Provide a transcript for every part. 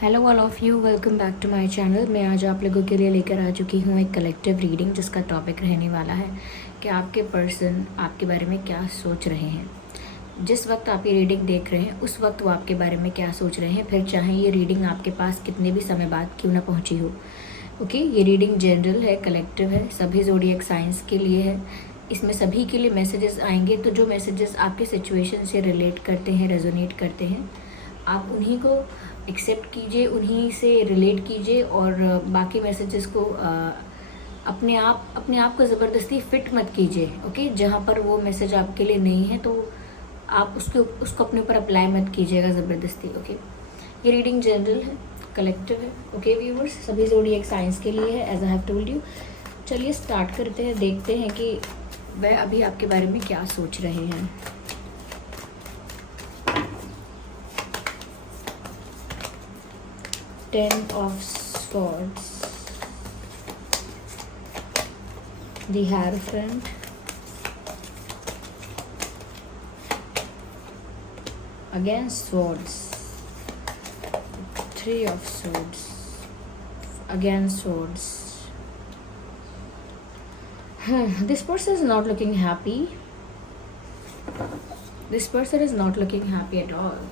Hello all of you, welcome back to my channel. मैं आज आप लोगों के लिए लेकर आ चुकी हूँ एक कलेक्टिव रीडिंग जिसका टॉपिक रहने वाला है कि आपके पर्सन आपके बारे में क्या सोच रहे हैं। जिस वक्त आप ये रीडिंग देख रहे हैं उस वक्त वो आपके बारे में क्या सोच रहे हैं, फिर चाहे ये रीडिंग आपके पास कितने भी समय बाद क्यों ना पहुँची हो। ओके, ये रीडिंग जनरल है, कलेक्टिव है, सभी ज़ोडिएक साइंस के लिए है। इसमें सभी के लिए मैसेजेस आएंगे, तो जो मैसेजेस आपके सिचुएशन से रिलेट करते हैं, रेजोनेट करते हैं, आप उन्हीं को एक्सेप्ट कीजिए, उन्हीं से रिलेट कीजिए और बाकी मैसेजेस को अपने आप को ज़बरदस्ती फिट मत कीजिए। ओके, जहाँ पर वो मैसेज आपके लिए नहीं है तो आप उसको अपने ऊपर अप्लाई मत कीजिएगा ज़बरदस्ती। ओके, ये रीडिंग जनरल है, कलेक्टिव है। ओके व्यूवर्स, सभी ज़ोडिएक साइंस के लिए है, as I have told you. चलिए स्टार्ट करते हैं, देखते हैं कि वह अभी आपके बारे में क्या सोच रहे हैं। Ten of Swords, the Hierophant, again Swords, Three of Swords, again Swords. This person is not looking happy. This person is not looking happy at all.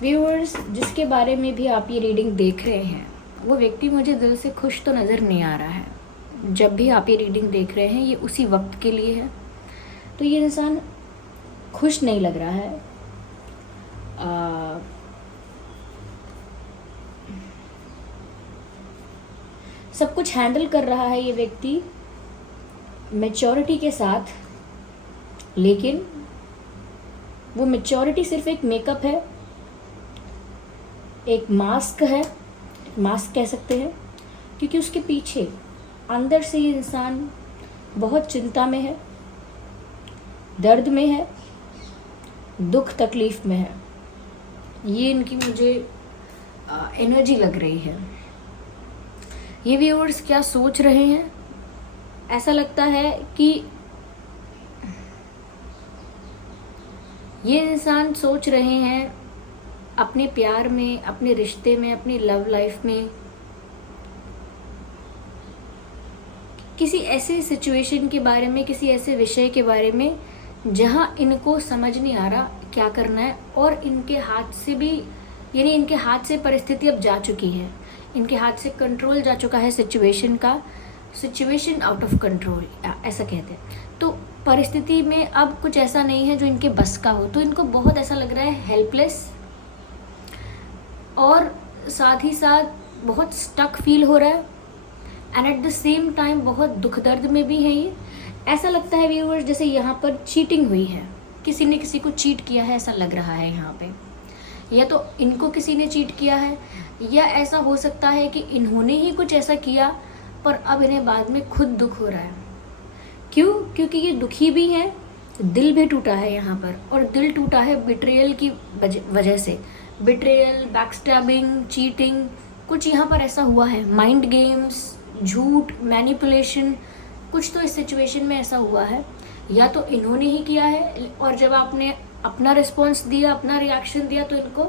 Viewers, जिसके बारे में भी आप ये रीडिंग देख रहे हैं वो व्यक्ति मुझे दिल से खुश तो नज़र नहीं आ रहा है। जब भी आप ये रीडिंग देख रहे हैं ये उसी वक्त के लिए है, तो ये इंसान खुश नहीं लग रहा है। सब कुछ हैंडल कर रहा है ये व्यक्ति मैच्योरिटी के साथ, लेकिन वो मैच्योरिटी सिर्फ एक मेकअप है, एक मास्क है, मास्क कह सकते हैं, क्योंकि उसके पीछे अंदर से ये इंसान बहुत चिंता में है, दर्द में है, दुख तकलीफ में है। ये इनकी मुझे एनर्जी लग रही है। ये व्यूअर्स क्या सोच रहे हैं, ऐसा लगता है कि ये इंसान सोच रहे हैं अपने प्यार में, अपने रिश्ते में, अपनी लव लाइफ में किसी ऐसे सिचुएशन के बारे में, किसी ऐसे विषय के बारे में जहां इनको समझ नहीं आ रहा क्या करना है, और इनके हाथ से भी, यानी इनके हाथ से परिस्थिति अब जा चुकी है, इनके हाथ से कंट्रोल जा चुका है सिचुएशन का, सिचुएशन आउट ऑफ कंट्रोल ऐसा कहते हैं। तो परिस्थिति में अब कुछ ऐसा नहीं है जो इनके बस का हो, तो इनको बहुत ऐसा लग रहा है हेल्पलेस, और साथ ही साथ बहुत स्टक फील हो रहा है, and at the same time बहुत दुख दर्द में भी है। ये ऐसा लगता है व्यूअर्स जैसे यहाँ पर चीटिंग हुई है, किसी ने किसी को चीट किया है, ऐसा लग रहा है यहाँ पे। या तो इनको किसी ने चीट किया है, या ऐसा हो सकता है कि इन्होंने ही कुछ ऐसा किया पर अब इन्हें बाद में खुद दुख हो रहा है। क्यों? क्योंकि ये दुखी भी है, दिल भी टूटा है यहाँ पर, और दिल टूटा है बिट्रेयल की वजह से। बिट्रेयल, बैकस्टैबिंग, चीटिंग, कुछ यहाँ पर ऐसा हुआ है, माइंड गेम्स, झूठ, मैनिपुलेशन, कुछ तो इस सिचुएशन में ऐसा हुआ है। या तो इन्होंने ही किया है, और जब आपने अपना रिस्पॉन्स दिया, अपना रिएक्शन दिया, तो इनको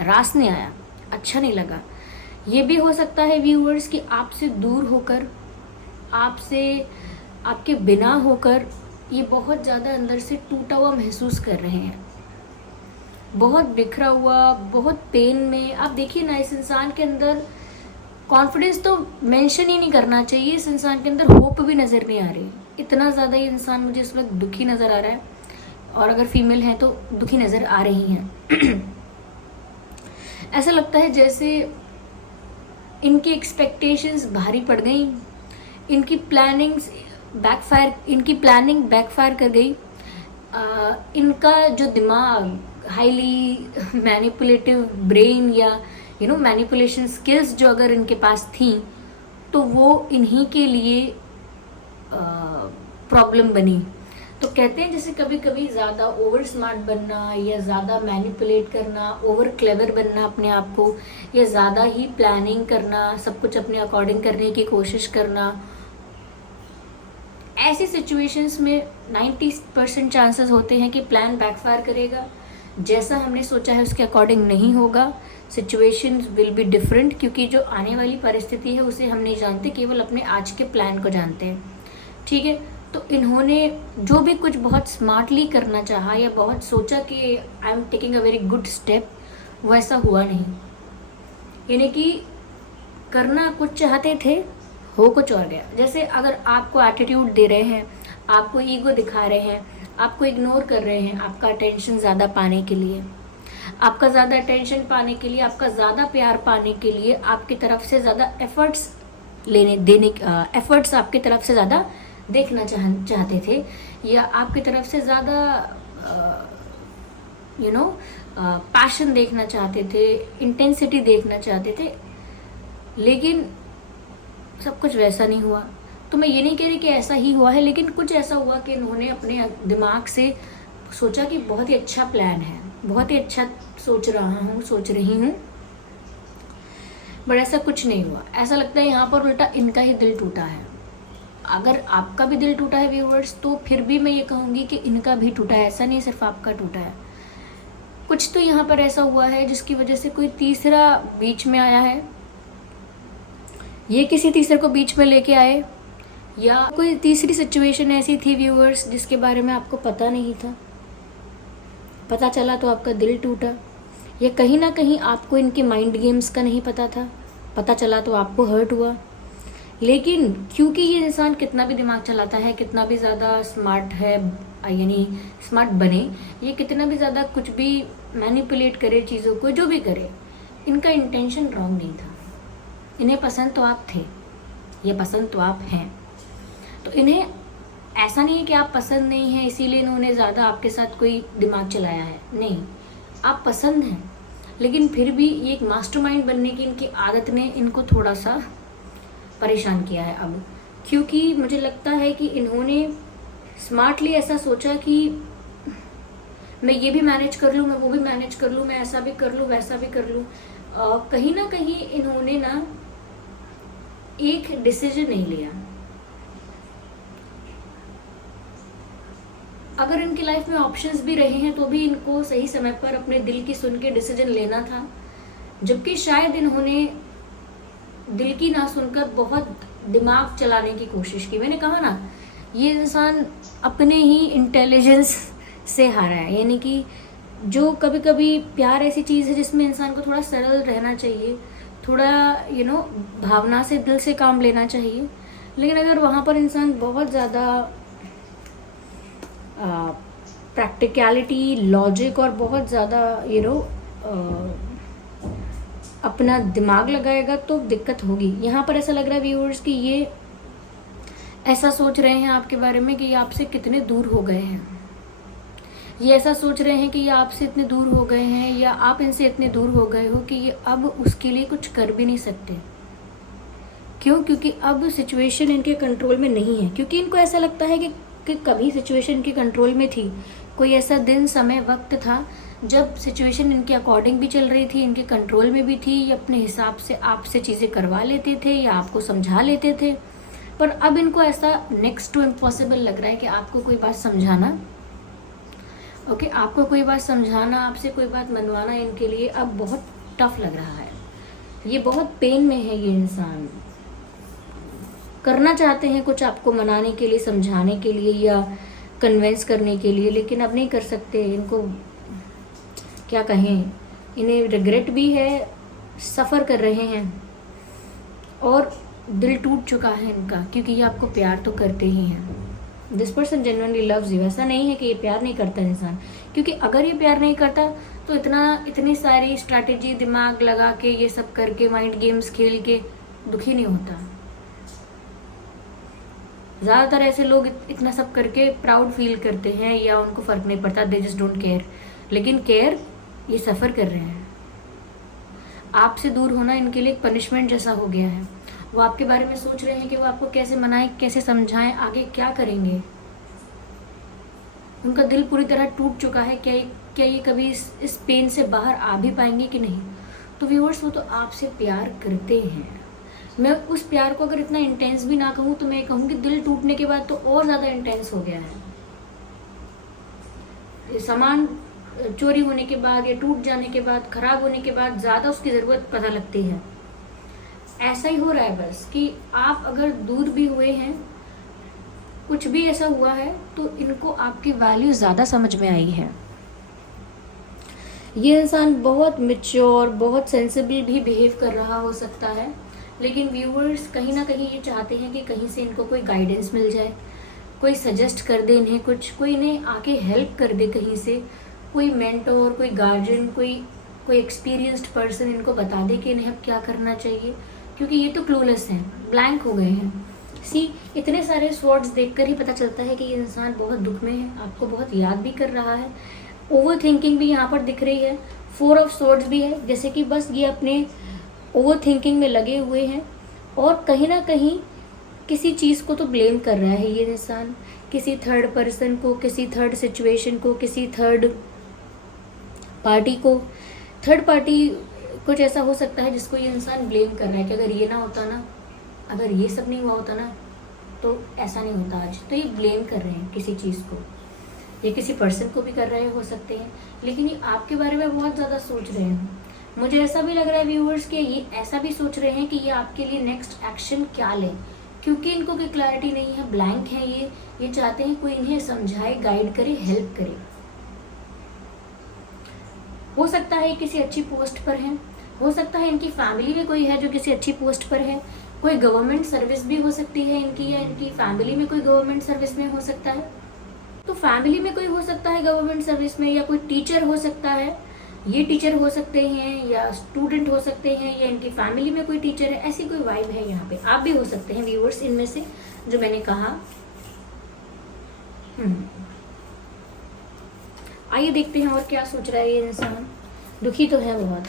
रास नहीं आया, अच्छा नहीं लगा। ये भी हो सकता है व्यूअर्स कि आपसे दूर होकर, आपसे, आपके बिना होकर ये बहुत ज़्यादा अंदर से टूटा हुआ महसूस कर रहे हैं, बहुत बिखरा हुआ, बहुत पेन में। आप देखिए ना, इस इंसान के अंदर कॉन्फिडेंस तो मेंशन ही नहीं करना चाहिए, इस इंसान के अंदर होप भी नज़र नहीं आ रही। इतना ज़्यादा ये इंसान मुझे इस वक्त दुखी नज़र आ रहा है, और अगर फीमेल है तो दुखी नज़र आ रही हैं। ऐसा लगता है जैसे इनकी एक्सपेक्टेशंस भारी पड़ गई, इनकी प्लानिंग बैकफायर कर गई। इनका जो दिमाग, हाईली मैनिपुलेटिव ब्रेन, या मैनिपुलेशन स्किल्स जो अगर इनके पास थी, तो वो इन्हीं के लिए प्रॉब्लम बनी। तो कहते हैं जैसे कभी कभी ज़्यादा ओवर स्मार्ट बनना, या ज़्यादा मैनिपुलेट करना, ओवर क्लेवर बनना अपने आप को, या ज़्यादा ही प्लानिंग करना, सब कुछ अपने अकॉर्डिंग करने की कोशिश करना, ऐसी सिचुएशंस में 90% चांसेस होते हैं कि प्लान बैकफायर करेगा, जैसा हमने सोचा है उसके अकॉर्डिंग नहीं होगा, सिचुएशन विल बी डिफरेंट, क्योंकि जो आने वाली परिस्थिति है उसे हम नहीं जानते, केवल अपने आज के प्लान को जानते हैं। ठीक है, तो इन्होंने जो भी कुछ बहुत स्मार्टली करना चाहा या बहुत सोचा कि I am taking a very good step, वैसा हुआ नहीं। यानी कि करना कुछ चाहते थे, हो कुछ और गया। जैसे अगर आपको एटीट्यूड दे रहे हैं, आपको ईगो दिखा रहे हैं, आपको इग्नोर कर रहे हैं आपका अटेंशन ज़्यादा पाने के लिए, आपका ज़्यादा अटेंशन पाने के लिए, आपका ज़्यादा प्यार पाने के लिए, आपकी तरफ से ज़्यादा एफर्ट्स एफर्ट्स आपकी तरफ से ज़्यादा देखना चाहते थे, या आपकी तरफ से ज़्यादा पैशन देखना चाहते थे, इंटेंसिटी देखना चाहते थे, लेकिन सब कुछ वैसा नहीं हुआ। तो मैं ये नहीं कह रही कि ऐसा ही हुआ है, लेकिन कुछ ऐसा हुआ कि इन्होंने अपने दिमाग से सोचा कि बहुत ही अच्छा प्लान है, बहुत ही अच्छा सोच रही हूँ, बट ऐसा कुछ नहीं हुआ। ऐसा लगता है यहाँ पर उल्टा इनका ही दिल टूटा है। अगर आपका भी दिल टूटा है व्यूअर्स, तो फिर भी मैं ये कहूँगी कि इनका भी टूटा है, ऐसा नहीं सिर्फ आपका टूटा है। कुछ तो यहाँ पर ऐसा हुआ है जिसकी वजह से कोई तीसरा बीच में आया है, ये किसी तीसरे को बीच में लेके आए, या कोई तीसरी सिचुएशन ऐसी थी व्यूअर्स जिसके बारे में आपको पता नहीं था, पता चला तो आपका दिल टूटा, या कहीं ना कहीं आपको इनके माइंड गेम्स का नहीं पता था, पता चला तो आपको हर्ट हुआ। लेकिन क्योंकि ये इंसान कितना भी दिमाग चलाता है, कितना भी ज़्यादा स्मार्ट है, यानी स्मार्ट बने, ये कितना भी ज़्यादा कुछ भी मैनिपुलेट करे चीज़ों को, जो भी करे, इनका इंटेंशन रॉन्ग नहीं था। इन्हें पसंद तो आप थे, ये पसंद तो आप हैं, तो इन्हें ऐसा नहीं है कि आप पसंद नहीं है इसीलिए इन्होंने ज़्यादा आपके साथ कोई दिमाग चलाया है, नहीं, आप पसंद हैं, लेकिन फिर भी ये एक मास्टरमाइंड बनने की इनकी आदत ने इनको थोड़ा सा परेशान किया है अब। क्योंकि मुझे लगता है कि इन्होंने स्मार्टली ऐसा सोचा कि मैं ये भी मैनेज कर लूँ, मैं वो भी मैनेज कर लूँ, मैं ऐसा भी कर लूँ, वैसा भी कर लूँ। कहीं ना कहीं इन्होंने ना एक डिसीजन नहीं लिया। अगर इनकी लाइफ में ऑप्शंस भी रहे हैं तो भी इनको सही समय पर अपने दिल की सुन के डिसीजन लेना था, जबकि शायद इन्होंने दिल की ना सुनकर बहुत दिमाग चलाने की कोशिश की। मैंने कहा ना, ये इंसान अपने ही इंटेलिजेंस से हारा है। यानी कि जो कभी कभी प्यार ऐसी चीज़ है जिसमें इंसान को थोड़ा सरल रहना चाहिए, थोड़ा भावना से, दिल से काम लेना चाहिए, लेकिन अगर वहाँ पर इंसान बहुत ज़्यादा प्रैक्टिकलिटी, लॉजिक और बहुत ज़्यादा अपना दिमाग लगाएगा तो दिक्कत होगी। यहाँ पर ऐसा लग रहा है व्यूअर्स कि ये ऐसा सोच रहे हैं आपके बारे में कि ये आपसे कितने दूर हो गए हैं, ये ऐसा सोच रहे हैं कि ये आपसे इतने दूर हो गए हैं, या आप इनसे इतने दूर हो गए हो कि ये अब उसके लिए कुछ कर भी नहीं सकते। क्यों? क्योंकि अब सिचुएशन इनके कंट्रोल में नहीं है। क्योंकि इनको ऐसा लगता है कि कभी सिचुएशन इनके कंट्रोल में थी, कोई ऐसा दिन, समय, वक्त था जब सिचुएशन इनके अकॉर्डिंग भी चल रही थी, इनके कंट्रोल में भी थी, ये अपने हिसाब से आपसे चीज़ें करवा लेते थे या आपको समझा लेते थे। पर अब इनको ऐसा नेक्स्ट टू इम्पॉसिबल लग रहा है कि आपको कोई बात समझाना, आपको कोई बात समझाना, आपसे कोई बात मनवाना इनके लिए अब बहुत टफ लग रहा है। ये बहुत पेन में है। ये इंसान करना चाहते हैं कुछ आपको मनाने के लिए, समझाने के लिए या कन्विंस करने के लिए, लेकिन अब नहीं कर सकते। इनको क्या कहें, इन्हें रिग्रेट भी है, सफ़र कर रहे हैं और दिल टूट चुका है इनका, क्योंकि ये आपको प्यार तो करते ही हैं। This person genuinely loves you. ऐसा नहीं है कि ये प्यार नहीं करता इंसान, क्योंकि अगर ये प्यार नहीं करता तो इतनी सारी स्ट्रैटेजी दिमाग लगा के, ये सब करके, माइंड गेम्स खेल के दुखी नहीं होता। ज़्यादातर ऐसे लोग इतना सब करके प्राउड फील करते हैं या उनको फ़र्क नहीं पड़ता, दे जस्ट डोंट केयर। लेकिन केयर ये सफ़र कर रहे हैं। आपसे दूर होना इनके लिए एक पनिशमेंट जैसा हो गया है। वो आपके बारे में सोच रहे हैं कि वो आपको कैसे मनाएं, कैसे समझाएं, आगे क्या करेंगे। उनका दिल पूरी तरह टूट चुका है। क्या ये कभी इस पेन से बाहर आ भी पाएंगे कि नहीं। तो व्यूअर्स, वो तो आपसे प्यार करते हैं। मैं उस प्यार को अगर इतना इंटेंस भी ना कहूँ तो मैं कहूँ कि दिल टूटने के बाद तो और ज़्यादा इंटेंस हो गया है। समान चोरी होने के बाद या टूट जाने के बाद, खराब होने के बाद ज़्यादा उसकी ज़रूरत पता लगती है। ऐसा ही हो रहा है बस कि आप अगर दूर भी हुए हैं, कुछ भी ऐसा हुआ है, तो इनको आपकी वैल्यू ज़्यादा समझ में आई है। ये इंसान बहुत मैच्योर, बहुत सेंसिबल भी बिहेव कर रहा हो सकता है, लेकिन व्यूअर्स कहीं ना कहीं ये चाहते हैं कि कहीं से इनको कोई गाइडेंस मिल जाए, कोई सजेस्ट कर दे इन्हें कुछ, कोई इन्हें आके हेल्प कर दे कहीं से, कोई मेंटोर, कोई गार्जियन, कोई एक्सपीरियंस्ड पर्सन इनको बता दे कि इन्हें अब क्या करना चाहिए, क्योंकि ये तो क्लूलेस हैं, ब्लैंक हो गए हैं। सी, इतने सारे स्वॉर्ड्स देखकर ही पता चलता है कि ये इंसान बहुत दुख में है, आपको बहुत याद भी कर रहा है। ओवर थिंकिंग भी यहाँ पर दिख रही है, 4 ऑफ स्वॉर्ड्स भी है, जैसे कि बस ये अपने ओवर थिंकिंग में लगे हुए हैं और कहीं ना कहीं किसी चीज़ को तो ब्लेम कर रहा है ये इंसान, किसी थर्ड पर्सन को, किसी थर्ड सिचुएशन को, किसी थर्ड पार्टी को। थर्ड पार्टी कुछ ऐसा हो सकता है जिसको ये इंसान ब्लेम कर रहा है कि अगर ये ना होता ना, अगर ये सब नहीं हुआ होता ना, तो ऐसा नहीं होता आज। तो ये ब्लेम कर रहे हैं किसी चीज़ को, ये किसी पर्सन को भी कर रहे हो सकते हैं, लेकिन ये आपके बारे में बहुत ज़्यादा सोच रहे हैं। मुझे ऐसा भी लग रहा है व्यूअर्स कि ये ऐसा भी सोच रहे हैं कि ये आपके लिए नेक्स्ट एक्शन क्या लें, क्योंकि इनको कोई क्लैरिटी नहीं है, ब्लैंक है ये चाहते हैं कोई इन्हें समझाए, गाइड करे, हेल्प करे। हो सकता है किसी अच्छी पोस्ट पर है, हो सकता है इनकी फैमिली में कोई है जो किसी अच्छी पोस्ट पर है, कोई गवर्नमेंट सर्विस भी हो सकती है इनकी, या इनकी फैमिली में कोई गवर्नमेंट सर्विस में हो सकता है। तो फैमिली में कोई हो सकता है गवर्नमेंट सर्विस में, या कोई टीचर हो सकता है, ये टीचर हो सकते हैं, या स्टूडेंट हो सकते हैं, या इनकी फैमिली में कोई टीचर है, ऐसी कोई वाइब है यहाँ पे। आप भी हो सकते हैं व्यूअर्स इनमें से जो मैंने कहा। आइए देखते हैं और क्या सोच रहा है ये इंसान। दुखी तो है बहुत।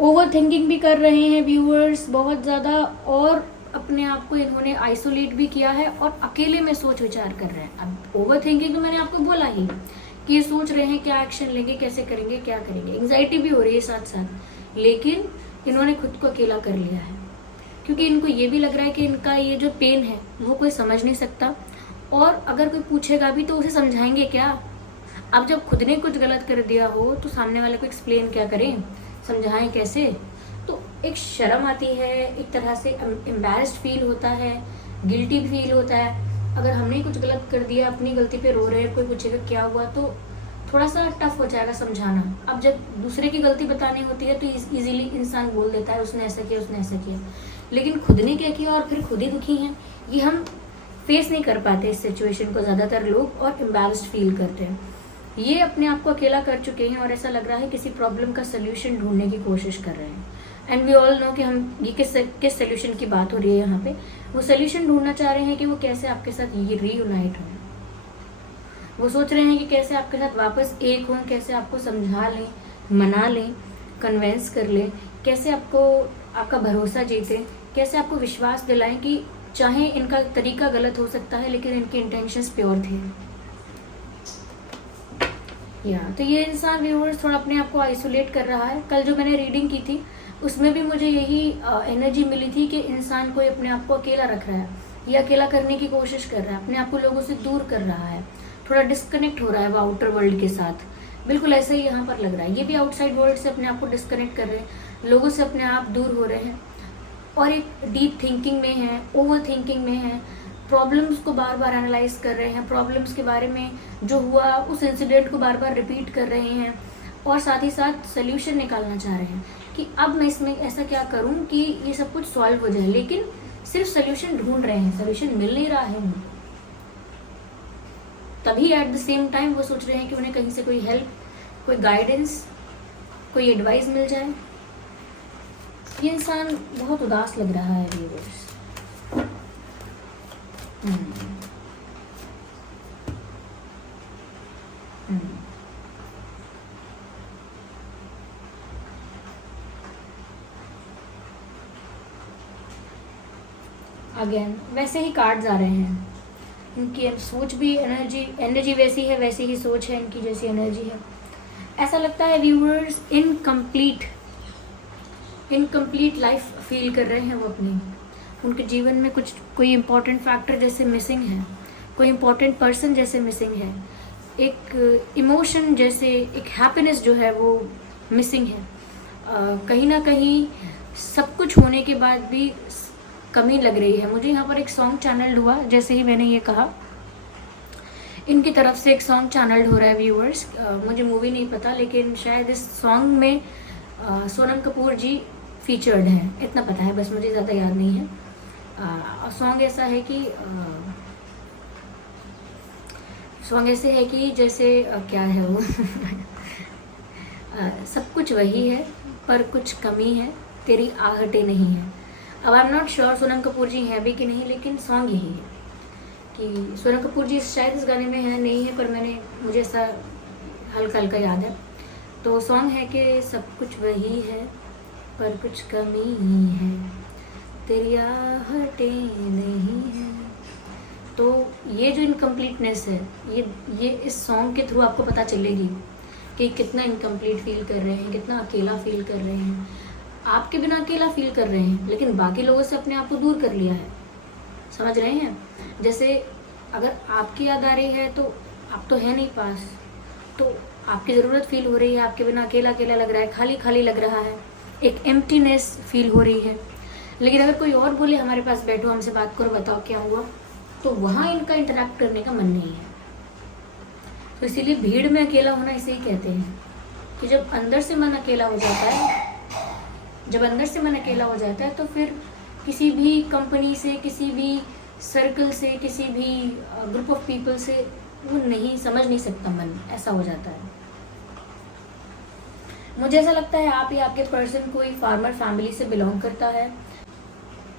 ओवर थिंकिंग भी कर रहे हैं व्यूअर्स बहुत ज़्यादा, और अपने आप को इन्होंने आइसोलेट भी किया है और अकेले में सोच विचार कर रहे हैं। अब ओवर थिंकिंग तो मैंने आपको बोला ही कि ये सोच रहे हैं क्या एक्शन लेंगे, कैसे करेंगे, क्या करेंगे। एंग्जाइटी भी हो रही है साथ साथ, लेकिन इन्होंने खुद को अकेला कर लिया है, क्योंकि इनको ये भी लग रहा है कि इनका ये जो पेन है वो कोई समझ नहीं सकता, और अगर कोई पूछेगा भी तो उसे समझाएंगे क्या। अब जब खुद ने कुछ गलत कर दिया हो तो सामने वाले को एक्सप्लेन क्या करें, समझाएं कैसे। तो एक शर्म आती है, एक तरह से एम्बैरेस्ड फील होता है, गिल्टी फील होता है। अगर हमने कुछ गलत कर दिया, अपनी गलती पे रो रहे हैं, कोई पूछेगा क्या हुआ, तो थोड़ा सा टफ हो जाएगा समझाना। अब जब दूसरे की गलती बतानी होती है तो इजीली इंसान बोल देता है उसने ऐसा किया, उसने ऐसा किया, लेकिन खुद ने क्या किया और फिर खुद ही दुखी हैं, ये हम फेस नहीं कर पाते इस सिचुएशन को ज़्यादातर लोग, और एम्बैरेस्ड फील करते हैं। ये अपने आप को अकेला कर चुके हैं और ऐसा लग रहा है किसी प्रॉब्लम का सोल्यूशन ढूंढने की कोशिश कर रहे हैं। एंड वी ऑल नो कि हम ये किस सोल्यूशन की बात हो रही है यहाँ पे। वो सोल्यूशन ढूंढना चाह रहे हैं कि वो कैसे आपके साथ ये रीयूनाइट हो। वो सोच रहे हैं कि कैसे आपके साथ वापस एक हों, कैसे आपको समझा लें, मना लें, कन्वेंस कर लें, कैसे आपको आपका भरोसा जीतें, कैसे आपको विश्वास दिलाएं कि चाहे इनका तरीका गलत हो सकता है लेकिन इनके इंटेंशंस प्योर थे। तो ये इंसान व्यूअर्स थोड़ा अपने आप को आइसोलेट कर रहा है। कल जो मैंने रीडिंग की थी उसमें भी मुझे यही एनर्जी मिली थी कि इंसान कोई अपने आप को अकेला रख रहा है, ये अकेला करने की कोशिश कर रहा है, अपने आप को लोगों से दूर कर रहा है, थोड़ा डिस्कनेक्ट हो रहा है वो आउटर वर्ल्ड के साथ। बिल्कुल ऐसा ही यहाँ पर लग रहा है, ये भी आउटसाइड वर्ल्ड से अपने आप को डिस्कनेक्ट कर रहे हैं, लोगों से अपने आप दूर हो रहे हैं, और एक डीप थिंकिंग में है, ओवर थिंकिंग में है, प्रॉब्लम्स को बार बार एनालाइज कर रहे हैं, प्रॉब्लम्स के बारे में जो हुआ उस इंसिडेंट को बार बार रिपीट कर रहे हैं, और साथ ही साथ सोल्यूशन निकालना चाह रहे हैं कि अब मैं इसमें ऐसा क्या करूं कि ये सब कुछ सॉल्व हो जाए, लेकिन सिर्फ सोल्यूशन ढूंढ रहे हैं, सोल्यूशन मिल नहीं रहा है उन्हें। तभी एट द सेम टाइम वो सोच रहे हैं कि उन्हें कहीं से कोई हेल्प, कोई गाइडेंस, कोई एडवाइस मिल जाए। ये इंसान बहुत उदास लग रहा है व्यूअर्स। अगेन वैसे ही कार्ड्स आ रहे हैं, इनकी सोच भी एनर्जी वैसी है, वैसी ही सोच है इनकी जैसी एनर्जी है। ऐसा लगता है व्यूअर्स इनकम्प्लीट लाइफ फील कर रहे हैं वो अपनी। उनके जीवन में कुछ कोई इम्पोर्टेंट फैक्टर जैसे मिसिंग है, कोई इम्पोर्टेंट पर्सन जैसे मिसिंग है, एक इमोशन जैसे एक हैप्पीनेस जो है वो मिसिंग है। कहीं ना कहीं सब कुछ होने के बाद भी कमी लग रही है। मुझे यहाँ पर एक सॉन्ग चैनल हुआ, जैसे ही मैंने ये कहा इनकी तरफ से एक सॉन्ग चैनल हो रहा है व्यूअर्स। मुझे मूवी नहीं पता, लेकिन शायद इस सॉन्ग में सोनम कपूर जी फीचर्ड हैं, इतना पता है, बस मुझे ज़्यादा याद नहीं है। सॉन्ग ऐसा है कि सॉन्ग ऐसे है कि जैसे क्या है वो सब कुछ वही है पर कुछ कमी है, तेरी आहटें नहीं है। अब I am not sure Sonam Kapoor ji हैं भी कि नहीं, लेकिन सॉन्ग यही है कि सोनम कपूर जी शायद इस गाने में है नहीं है, पर मुझे ऐसा हल्का हल्का याद है। तो सॉन्ग है कि सब कुछ वही है पर कुछ कमी ही है, तेरी आहटें नहीं है। तो ये जो इनकम्प्लीटनेस है, ये इस सॉन्ग के थ्रू आपको पता चलेगी कि कितना इनकम्प्लीट फील कर रहे हैं, कितना अकेला फील कर रहे हैं। आपके बिना अकेला फील कर रहे हैं, लेकिन बाकी लोगों से अपने आप को दूर कर लिया है। समझ रहे हैं? जैसे अगर आपकी याद आ रही है तो आप तो है नहीं पास, तो आपकी ज़रूरत फील हो रही है, आपके बिना अकेला अकेला लग रहा है, खाली खाली लग रहा है, एक एम्प्टीनेस फील हो रही है। लेकिन अगर कोई और बोले हमारे पास बैठो, हमसे बात करो, बताओ क्या हुआ, तो वहाँ इनका इंटरेक्ट करने का मन नहीं है। तो इसीलिए भीड़ में अकेला होना इसे ही कहते हैं कि जब अंदर से मन अकेला हो जाता है, जब अंदर से मन अकेला हो जाता है तो फिर किसी भी कंपनी से, किसी भी सर्कल से, किसी भी ग्रुप ऑफ पीपल से वो नहीं समझ नहीं सकता मन, ऐसा हो जाता है। मुझे ऐसा लगता है आप या आपके पर्सन कोई फार्मर फैमिली से बिलोंग करता है,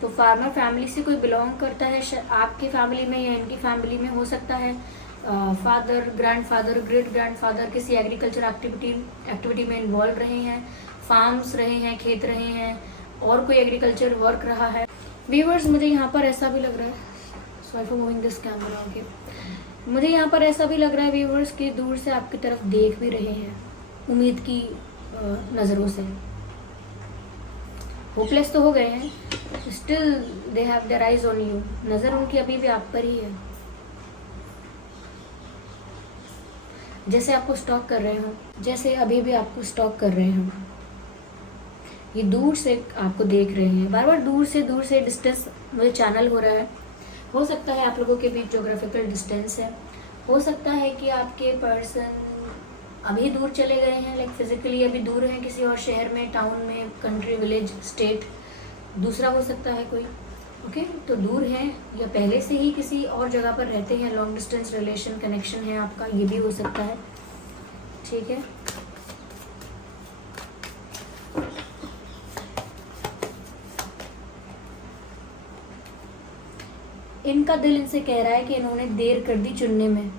तो फार्मर फैमिली से कोई बिलोंग करता है आपकी फैमिली में या इनकी फैमिली में, हो सकता है फादर, ग्रैंडफादर, ग्रेट ग्रैंडफादर किसी एग्रीकल्चर एक्टिविटी में इन्वॉल्व रहे हैं, फार्म्स रहे हैं, खेत रहे हैं, और कोई एग्रीकल्चर वर्क रहा है। व्यूअर्स, मुझे यहाँ पर ऐसा भी लग रहा है, sorry for moving this camera, okay, मुझे यहाँ पर ऐसा भी लग रहा है व्यूअर्स कि दूर से आपकी तरफ देख भी रहे हैं उम्मीद की नज़रों से। होपलेस तो हो गए हैं, still they have their eyes on you, नज़र उनकी अभी भी आप पर ही है, जैसे आपको स्टॉक कर रहे हो, जैसे अभी भी आपको स्टॉक कर रहे हो। ये दूर से आपको देख रहे हैं, बार बार दूर से डिस्टेंस मुझे चैनल हो रहा है। हो सकता है आप लोगों के बीच ज्योग्राफिकल डिस्टेंस है, हो सकता है कि आपके पर्सन अभी दूर चले गए हैं, लाइक फिजिकली अभी दूर हैं किसी और शहर में, टाउन में, कंट्री, विलेज, स्टेट, दूसरा हो सकता है कोई, ओके। तो दूर हैं या पहले से ही किसी और जगह पर रहते हैं, लॉन्ग डिस्टेंस रिलेशन, कनेक्शन है आपका, ये भी हो सकता है, ठीक है। इनका दिल इनसे कह रहा है कि इन्होंने देर कर दी चुनने में,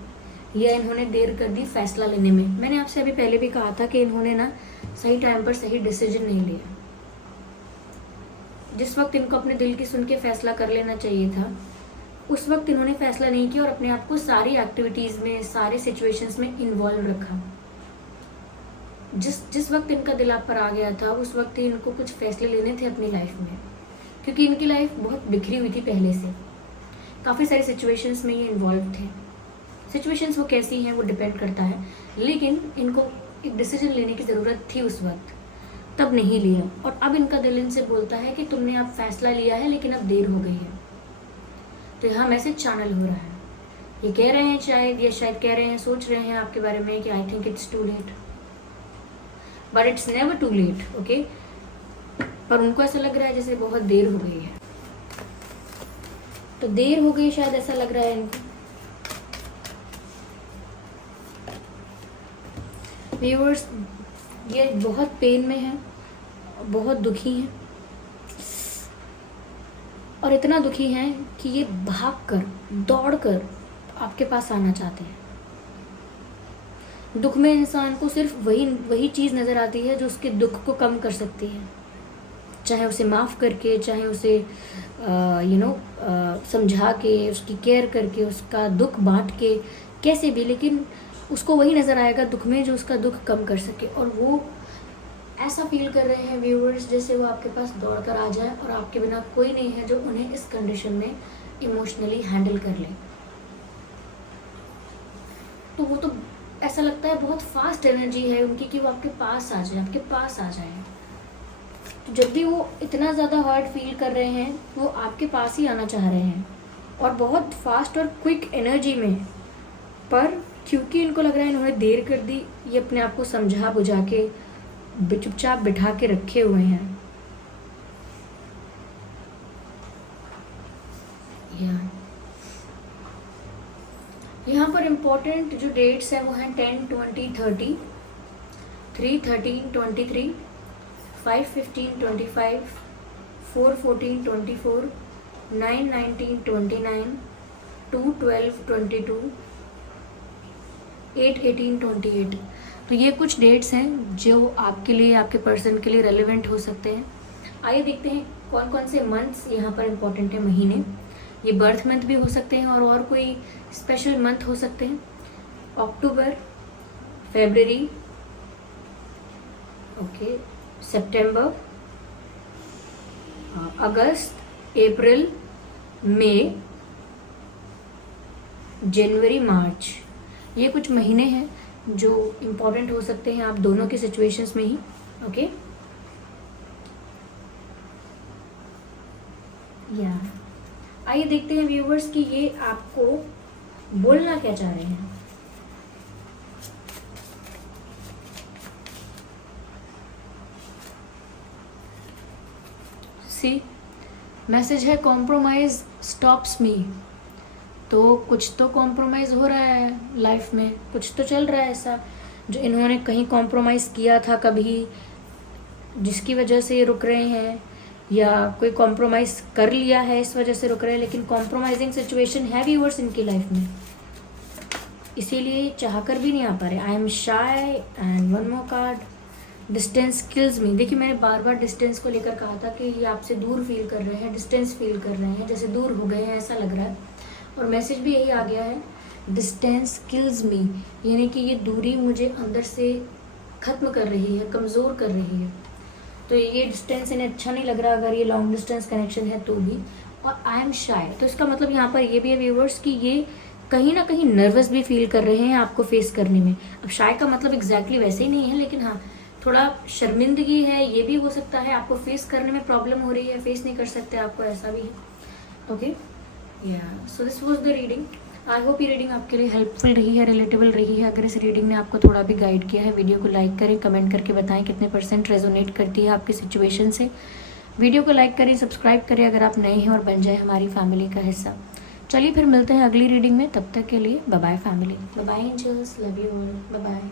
या इन्होंने देर कर दी फैसला लेने में। मैंने आपसे अभी पहले भी कहा था कि इन्होंने ना सही टाइम पर सही डिसीजन नहीं लिया। जिस वक्त इनको अपने दिल की सुन के फैसला कर लेना चाहिए था, उस वक्त इन्होंने फैसला नहीं किया और अपने आप को सारी एक्टिविटीज़ में, सारे सिचुएशंस में इन्वॉल्व रखा। जिस वक्त इनका दिल आप पर आ गया था, उस वक्त ही इनको कुछ फैसले लेने थे अपनी लाइफ में, क्योंकि इनकी लाइफ बहुत बिखरी हुई थी पहले से, काफ़ी सारी सिचुएशंस में ये इन्वॉल्व थे। सिचुएशंस वो कैसी हैं वो डिपेंड करता है, लेकिन इनको एक डिसीजन लेने की ज़रूरत थी उस वक्त, तब नहीं लिया। और अब इनका दिल इनसे बोलता है कि तुमने अब फैसला लिया है, लेकिन अब देर हो गई है। तो यहाँ मैसेज चैनल हो रहा है, ये कह रहे हैं शायद, ये शायद कह रहे हैं, सोच रहे हैं आपके बारे में कि I think it's too late, but it's never too late, okay. पर उनको ऐसा लग रहा है जैसे बहुत देर हो गई है, तो देर हो गई शायद, ऐसा लग रहा है इनको। व्यूअर्स, ये बहुत पेन में है, बहुत दुखी हैं, और इतना दुखी हैं कि ये भागकर, दौड़कर आपके पास आना चाहते हैं। दुख में इंसान को सिर्फ वही चीज़ नज़र आती है जो उसके दुख को कम कर सकती है, चाहे उसे माफ़ करके, चाहे उसे समझा के, उसकी केयर करके, उसका दुख बांट के, कैसे भी, लेकिन उसको वही नज़र आएगा दुख में जो उसका दुख कम कर सके। और वो ऐसा फील कर रहे हैं व्यूअर्स जैसे वो आपके पास दौड़ कर आ जाए और आपके बिना कोई नहीं है जो उन्हें इस कंडीशन में इमोशनली हैंडल कर ले। तो वो तो ऐसा लगता है बहुत फास्ट एनर्जी है उनकी कि वो आपके पास आ जाए, आपके पास आ जाए। तो जब भी वो इतना ज़्यादा हर्ट फील कर रहे हैं वो आपके पास ही आना चाह रहे हैं और बहुत फास्ट और क्विक एनर्जी में। पर क्योंकि इनको लग रहा है इन्होंने देर कर दी, ये अपने आप को समझा बुझा के चुपचाप बिठा के रखे हुए हैं। यहाँ पर इम्पोर्टेंट जो डेट्स हैं वो हैं 10, 20, 30, 3, 13, 23, 5, 15, 25, 4, 14, 24, 9, 19, 29, 2, 12, 22, 8, 18, 28। तो ये कुछ डेट्स हैं जो आपके लिए, आपके पर्सन के लिए रेलेवेंट हो सकते हैं। आइए देखते हैं कौन कौन से मंथ्स यहाँ पर इम्पोर्टेंट है, महीने। ये बर्थ मंथ भी हो सकते हैं और कोई स्पेशल मंथ हो सकते हैं। अक्टूबर, फरवरी, ओके, सितंबर, अगस्त, अप्रैल, मई, जनवरी, मार्च। ये कुछ महीने हैं जो इम्पोर्टेंट हो सकते हैं आप दोनों के सिचुएशंस में ही। ओके, या आइए देखते हैं व्यूवर्स कि ये आपको बोलना क्या चाह रहे हैं। सी मैसेज है कॉम्प्रोमाइज स्टॉप्स मी। तो कुछ तो कॉम्प्रोमाइज़ हो रहा है लाइफ में, कुछ तो चल रहा है ऐसा जो इन्होंने कहीं कॉम्प्रोमाइज़ किया था कभी, जिसकी वजह से ये रुक रहे हैं, या कोई कॉम्प्रोमाइज़ कर लिया है इस वजह से रुक रहे हैं। लेकिन कॉम्प्रोमाइजिंग सिचुएशन है व्यूअर्स इनकी लाइफ में, इसीलिए चाहकर भी नहीं आ पा रहे। I am shy and one more card, distance kills me. देखिए मैंने बार बार डिस्टेंस को लेकर कहा था कि ये आपसे दूर फील कर रहे हैं, डिस्टेंस फील कर रहे हैं, जैसे दूर हो गए हैं ऐसा लग रहा है। और मैसेज भी यही आ गया है, डिस्टेंस किल्स मी, यानी कि ये दूरी मुझे अंदर से ख़त्म कर रही है, कमज़ोर कर रही है। तो ये डिस्टेंस इन्हें अच्छा नहीं लग रहा अगर ये लॉन्ग डिस्टेंस कनेक्शन है तो भी। और आई एम शाय, तो इसका मतलब यहाँ पर ये भी है व्यूवर्स कि ये कहीं ना कहीं नर्वस भी फील कर रहे हैं आपको फेस करने में। अब शाय का मतलब एग्जैक्टली वैसे ही नहीं है, लेकिन हाँ थोड़ा शर्मिंदगी है, ये भी हो सकता है। आपको फेस करने में प्रॉब्लम हो रही है, फेस नहीं कर सकते आपको, ऐसा भी है। ओके, या so this was the reading. I hope ये रीडिंग आपके लिए हेल्पफुल रही है, रिलेटेबल रही है। अगर इस रीडिंग ने आपको थोड़ा भी गाइड किया है, वीडियो को लाइक करें, कमेंट करके बताएं कितने % रेजोनेट करती है आपकी सिचुएशन से। वीडियो को लाइक करें, सब्सक्राइब करें अगर आप नए हैं, और बन जाए हमारी फैमिली का हिस्सा। चलिए फिर मिलते हैं अगली रीडिंग में, तब तक के लिए bye bye family, bye bye angels, love you all, bye bye.